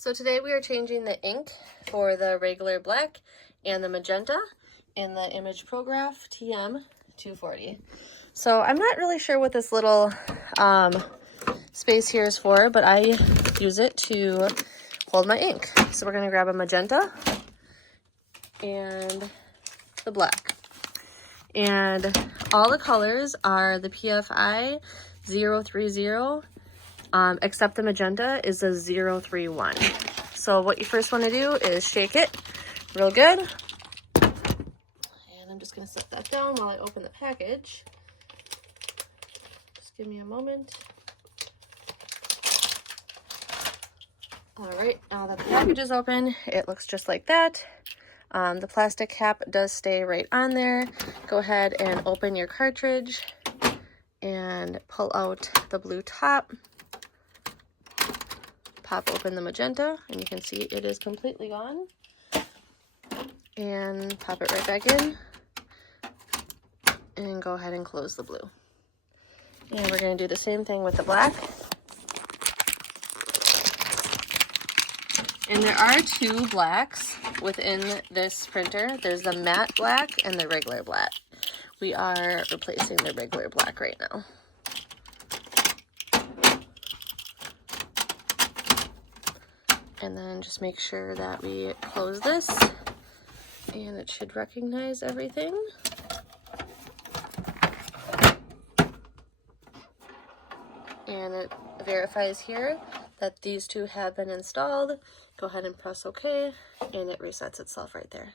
So today we are changing the ink for the regular black and the magenta in the Imageprograf TM-240. So I'm not really sure what this little space here is for, but I use it to hold my ink. So we're gonna grab a magenta and the black. And all the colors are the PFI 030, except the magenta is a 031. So what you first want to do is shake it real good. And I'm just going to set that down while I open the package. Just give me a moment. All right, now that the package is open, it looks just like that. The plastic cap does stay right on there. Go ahead and open your cartridge and pull out the blue top. Pop open the magenta, and you can see it is completely gone. And pop it right back in. And go ahead and close the blue. And we're going to do the same thing with the black. And there are two blacks within this printer. There's the matte black and the regular black. We are replacing the regular black right now. And then just make sure that we close this, and it should recognize everything. And it verifies here that these two have been installed. Go ahead and press OK, and it resets itself right there.